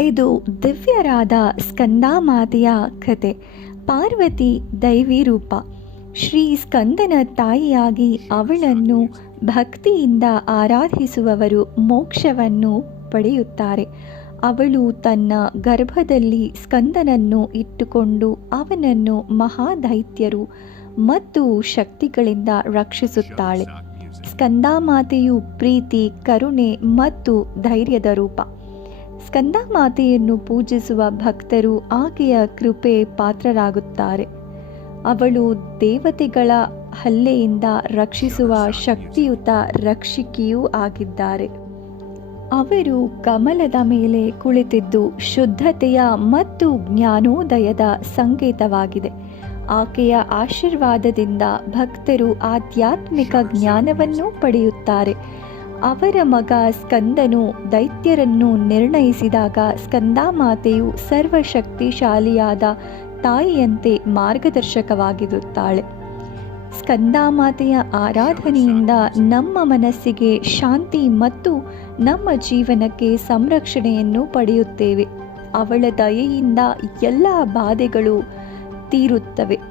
ಇದು ದಿವ್ಯರಾದ ಸ್ಕಂದಾಮಾತೆಯ ಕತೆ. ಪಾರ್ವತಿ ದೈವಿ ರೂಪ. ಶ್ರೀ ಸ್ಕಂದನ ತಾಯಿಯಾಗಿ ಅವಳನ್ನು ಭಕ್ತಿಯಿಂದ ಆರಾಧಿಸುವವರು ಮೋಕ್ಷವನ್ನು ಪಡೆಯುತ್ತಾರೆ. ಅವಳು ತನ್ನ ಗರ್ಭದಲ್ಲಿ ಸ್ಕಂದನನ್ನು ಇಟ್ಟುಕೊಂಡು ಅವನನ್ನು ಮಹಾದೈತ್ಯರು ಮತ್ತು ಶಕ್ತಿಗಳಿಂದ ರಕ್ಷಿಸುತ್ತಾಳೆ. ಸ್ಕಂದಾಮಾತೆಯು ಪ್ರೀತಿ, ಕರುಣೆ ಮತ್ತು ಧೈರ್ಯದ ರೂಪ. ಸ್ಕಂದಮಾತೆಯನ್ನು ಪೂಜಿಸುವ ಭಕ್ತರು ಆಕೆಯ ಕೃಪೆ ಪಾತ್ರರಾಗುತ್ತಾರೆ. ಅವಳು ದೇವತೆಗಳ ಹಲ್ಲೆಯಿಂದ ರಕ್ಷಿಸುವ ಶಕ್ತಿಯುತ ರಕ್ಷಕಿಯೂ ಆಗಿದ್ದಾರೆ. ಅವರು ಕಮಲದ ಮೇಲೆ ಕುಳಿತಿದ್ದು ಶುದ್ಧತೆಯ ಮತ್ತು ಜ್ಞಾನೋದಯದ ಸಂಕೇತವಾಗಿದೆ. ಆಕೆಯ ಆಶೀರ್ವಾದದಿಂದ ಭಕ್ತರು ಆಧ್ಯಾತ್ಮಿಕ ಜ್ಞಾನವನ್ನು ಪಡೆಯುತ್ತಾರೆ. ಅವರ ಮಗ ಸ್ಕಂದನು ದೈತ್ಯರನ್ನು ನಿರ್ಣಯಿಸಿದಾಗ ಸ್ಕಂದಮಾತೆಯು ಸರ್ವಶಕ್ತಿಶಾಲಿಯಾದ ತಾಯಿಯಂತೆ ಮಾರ್ಗದರ್ಶಕವಾಗಿರುತ್ತಾಳೆ. ಸ್ಕಂದಮಾತೆಯ ಆರಾಧನೆಯಿಂದ ನಮ್ಮ ಮನಸ್ಸಿಗೆ ಶಾಂತಿ ಮತ್ತು ನಮ್ಮ ಜೀವನಕ್ಕೆ ಸಂರಕ್ಷಣೆಯನ್ನು ಪಡೆಯುತ್ತೇವೆ. ಅವಳ ದಯೆಯಿಂದ ಎಲ್ಲ ಬಾಧೆಗಳು ತೀರುತ್ತವೆ.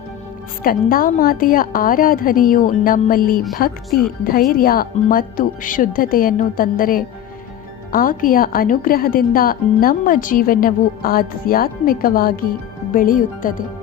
ಸ್ಕಂದಮಾತೆಯ ಆರಾಧನೆಯು ನಮ್ಮಲ್ಲಿ ಭಕ್ತಿ, ಧೈರ್ಯ ಮತ್ತು ಶುದ್ಧತೆಯನ್ನು ತಂದರೆ ಆಕೆಯ ಅನುಗ್ರಹದಿಂದ ನಮ್ಮ ಜೀವನವು ಆಧ್ಯಾತ್ಮಿಕವಾಗಿ ಬೆಳೆಯುತ್ತದೆ.